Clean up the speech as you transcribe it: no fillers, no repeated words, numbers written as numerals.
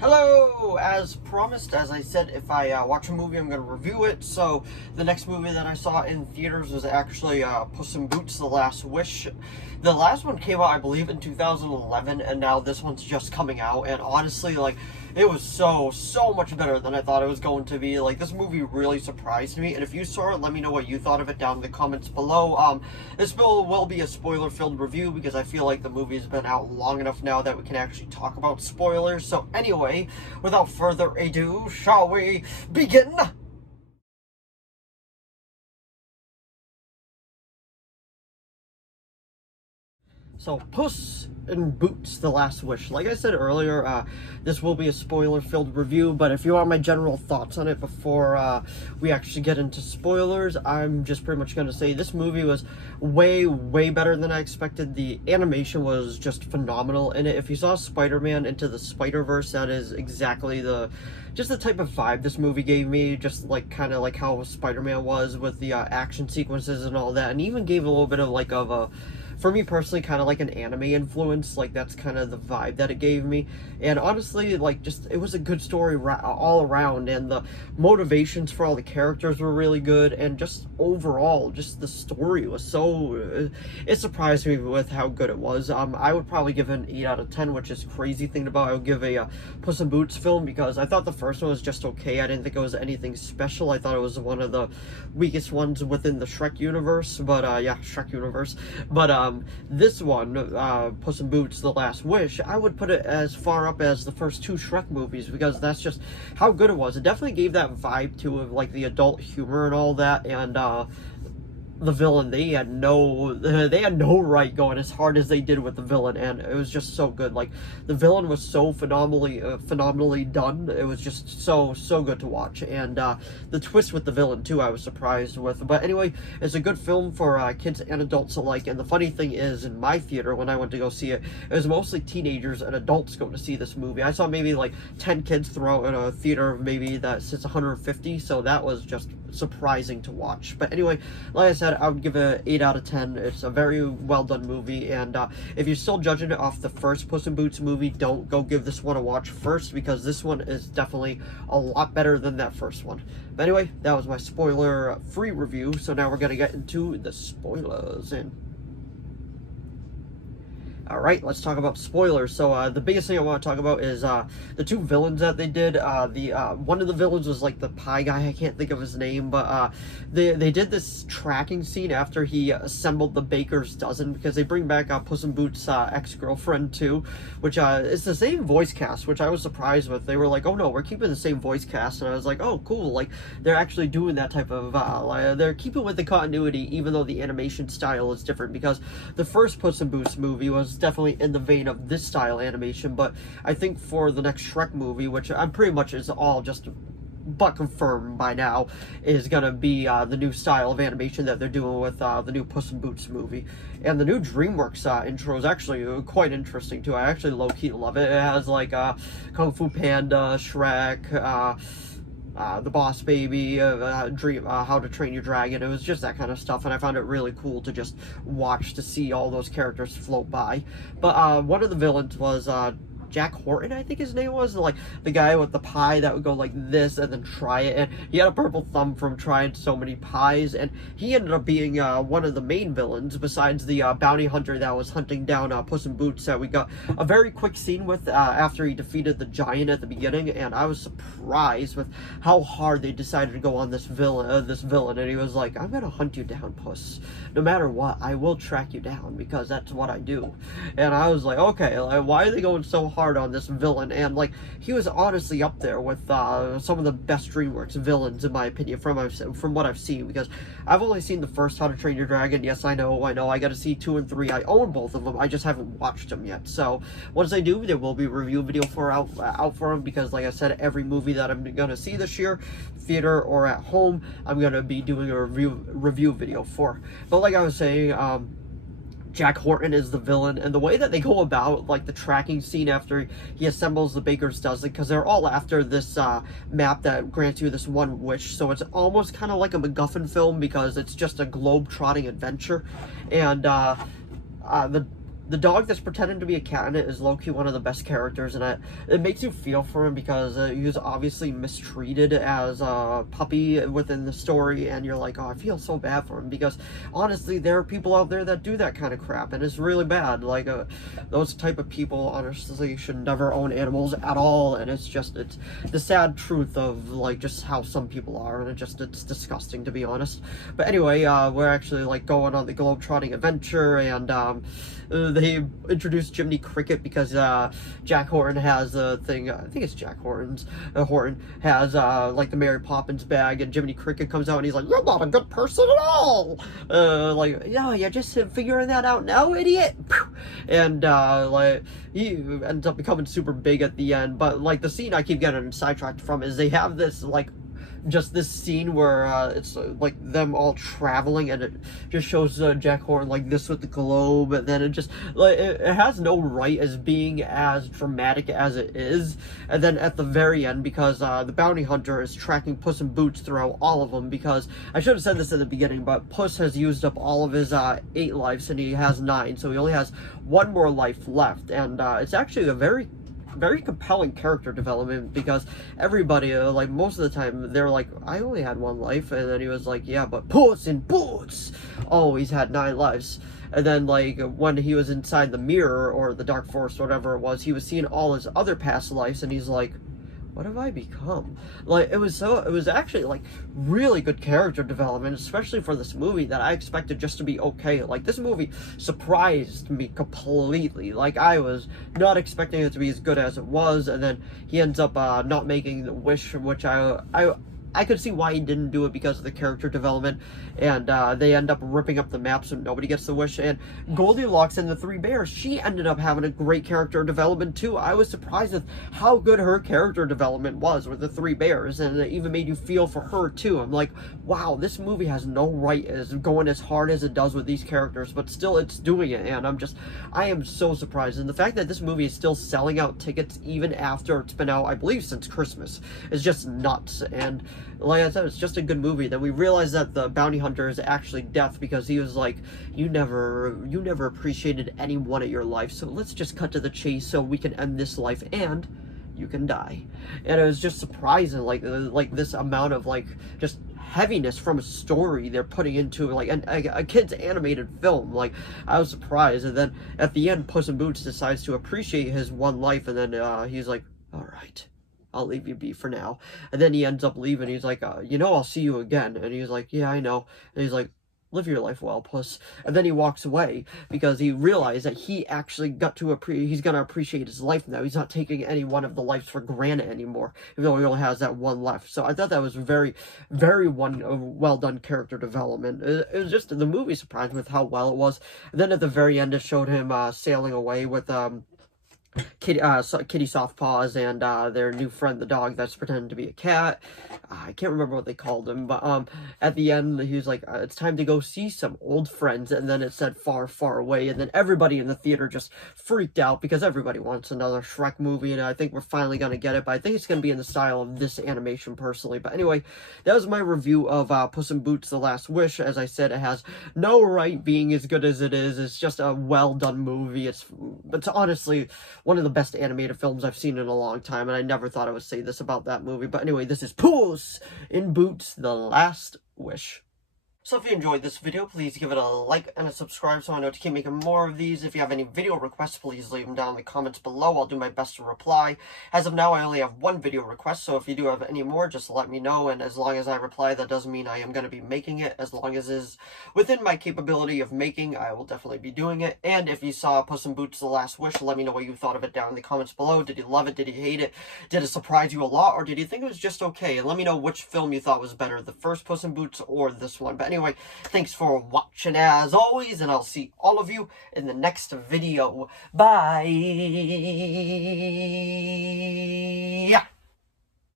Hello! As promised, as I said, if I watch a movie, I'm going to review it. So, the next movie that I saw in theaters was actually Puss in Boots: The Last Wish. The last one came out, I believe, in 2011, and now this one's just coming out. And honestly, like, it was so much better than I thought it was going to be. Like, this movie really surprised me. And if you saw it, let me know what you thought of it down in the comments below. This will be a spoiler-filled review because I feel like the movie has been out long enough now that we can actually talk about spoilers. So anyway, without further ado, shall we begin? So, Puss in Boots: The Last Wish. Like I said earlier, this will be a spoiler-filled review, but if you want my general thoughts on it before we actually get into spoilers, I'm just pretty much going to say this movie was way better than I expected. The animation was just phenomenal in it. If you saw Spider-Man Into the Spider-Verse, that is exactly just the type of vibe this movie gave me, just like kind of like how Spider-Man was with the action sequences and all that, and even gave a little bit of like of a, for me personally, kind of like an anime influence. Like, that's kind of the vibe that it gave me. And honestly, like, just, it was a good story all around, and the motivations for all the characters were really good, and just overall, just the story was so, it surprised me with how good it was. I would probably give it an 8 out of 10, which is crazy thinking about. I would give a Puss in Boots film, because I thought the first one was just okay. I didn't think it was anything special. I thought it was one of the weakest ones within the Shrek universe, but yeah, Shrek universe. But this one, Puss in Boots: The Last Wish, I would put it as far up as the first two Shrek movies, because that's just how good it was. It definitely gave that vibe to of like the adult humor and all that, and the villain, they had no right going as hard as they did with the villain, and it was just so good. Like, the villain was so phenomenally done. It was just so good to watch, and the twist with the villain too, I was surprised with. But anyway, it's a good film for kids and adults alike. And the funny thing is, in my theater when I went to go see it, it was mostly teenagers and adults going to see this movie. I saw maybe like 10 kids throughout in a theater of maybe that sits 150, so that was just surprising to watch. But anyway, like I said, I would give it 8 out of 10. It's a very well done movie, and if you're still judging it off the first Puss in Boots movie, don't go give this one a watch first, because this one is definitely a lot better than that first one. But anyway, that was my spoiler free review, so now we're gonna get into the spoilers. And alright, let's talk about spoilers. So, the biggest thing I want to talk about is the two villains that they did. One of the villains was like the pie guy, I can't think of his name, but they did this tracking scene after he assembled the baker's dozen, because they bring back Puss in Boots' ex-girlfriend too, which is the same voice cast, which I was surprised with. They were like, oh no, we're keeping the same voice cast, and I was like, oh cool, like, they're actually doing that type of, they're keeping with the continuity, even though the animation style is different, because the first Puss in Boots movie was definitely in the vein of this style animation. But I think for the next Shrek movie, which I'm pretty much is all just but confirmed by now, is gonna be the new style of animation that they're doing with the new Puss in Boots movie. And the new DreamWorks intro is actually quite interesting too. I actually low-key love it. It has like Kung Fu Panda, Shrek, the Boss Baby, How to Train Your Dragon. It was just that kind of stuff, and I found it really cool to just watch, to see all those characters float by. But one of the villains was Jack Horton, I think his name was, like the guy with the pie that would go like this and then try it, and he had a purple thumb from trying so many pies, and he ended up being one of the main villains, besides the bounty hunter that was hunting down Puss in Boots, that we got a very quick scene with after he defeated the giant at the beginning. And I was surprised with how hard they decided to go on this villain, and he was like, I'm gonna hunt you down, Puss. No matter what, I will track you down, because that's what I do. And I was like, okay, like, why are they going so hard on this villain? And like, he was honestly up there with some of the best DreamWorks villains, in my opinion, from what I've seen, because I've only seen the first How to Train Your Dragon. Yes, I know, I gotta see 2 and 3. I own both of them, I just haven't watched them yet. So once I do, there will be a review video out for them, because like I said, every movie that I'm gonna see this year, theater or at home, I'm gonna be doing a review video for. But like I was saying, Jack Horton is the villain, and the way that they go about like the tracking scene after he assembles the baker's dozen, because they're all after this map that grants you this one wish, so it's almost kind of like a MacGuffin film, because it's just a globe-trotting adventure. And the dog that's pretending to be a cat in it is low-key one of the best characters, and it makes you feel for him because he was obviously mistreated as a puppy within the story, and you're like, oh, I feel so bad for him, because honestly there are people out there that do that kind of crap, and it's really bad. Like those type of people honestly should never own animals at all, and it's the sad truth of like just how some people are, and it's disgusting, to be honest. But anyway, we're actually like going on the globe-trotting adventure, and they introduced Jiminy Cricket because Jack Horton has a thing. I think it's Jack Horton has like the Mary Poppins bag, and Jiminy Cricket comes out and he's like, "You're not a good person at all." Like, yeah, you're just figuring that out now, idiot. And like he ends up becoming super big at the end. But like the scene I keep getting sidetracked from is they have this like just this scene where it's like them all traveling, and it just shows Jack Horton like this with the globe, and then it just like it has no right as being as dramatic as it is. And then at the very end, because the bounty hunter is tracking Puss in Boots throughout all of them, because I should have said this at the beginning, but Puss has used up all of his 8 lives and he has 9, so he only has 1 more life left. And it's actually a very compelling character development, because everybody like most of the time they're like, I only had 1 life, and then he was like, yeah, but Puss in Boots always had 9 lives. And then like when he was inside the mirror or the dark forest, whatever it was, he was seeing all his other past lives, and he's like, what have I become? Like, it was actually like really good character development, especially for this movie that I expected just to be okay. Like, this movie surprised me completely. Like, I was not expecting it to be as good as it was, and then he ends up not making the wish, which I could see why he didn't do it because of the character development, and they end up ripping up the map so nobody gets the wish. And Goldilocks and the 3 bears, she ended up having a great character development too. I was surprised with how good her character development was with the 3 bears, and it even made you feel for her too. I'm like, wow, this movie has no right as going as hard as it does with these characters, but still it's doing it, and I am so surprised. And the fact that this movie is still selling out tickets even after it's been out, I believe, since Christmas, is just nuts. And like I said, it's just a good movie. Then we realize that the bounty hunter is actually Death, because he was like, you never appreciated anyone at your life, so let's just cut to the chase so we can end this life and you can die. And it was just surprising, like this amount of like just heaviness from a story they're putting into like a kid's animated film. Like, I was surprised. And then at the end, Puss in Boots decides to appreciate his 1 life, and then he's like, all right, I'll leave you be for now. And then he ends up leaving. He's like, you know, I'll see you again. And he's like, yeah, I know. And he's like, live your life well, Puss. And then he walks away because he realized that he actually got to he's going to appreciate his life now. He's not taking any one of the lives for granted anymore, even though he only has that 1 left. So I thought that was very, very well done character development. It was just, the movie surprised me with how well it was. And then at the very end, it showed him sailing away with Kitty Softpaws and their new friend, the dog that's pretending to be a cat. I can't remember what they called him, but at the end he was like, it's time to go see some old friends, and then it said far, far away, and then everybody in the theater just freaked out because everybody wants another Shrek movie, and I think we're finally gonna get it, but I think it's gonna be in the style of this animation personally. But anyway, that was my review of Puss in Boots: The Last Wish. As I said, it has no right being as good as it is. It's just a well done movie. It's honestly one of the best animated films I've seen in a long time, and I never thought I would say this about that movie. But anyway, this is Puss in Boots: The Last Wish. So if you enjoyed this video, please give it a like and a subscribe so I know to keep making more of these. If you have any video requests, please leave them down in the comments below. I'll do my best to reply. As of now, I only have 1 video request, so if you do have any more, just let me know. And as long as I reply, that doesn't mean I am going to be making it. As long as it is within my capability of making, I will definitely be doing it. And if you saw Puss in Boots: The Last Wish, let me know what you thought of it down in the comments below. Did you love it? Did you hate it? Did it surprise you a lot? Or did you think it was just okay? And let me know which film you thought was better, the first Puss in Boots or this one. But anyway, thanks for watching as always, and I'll see all of you in the next video. Bye!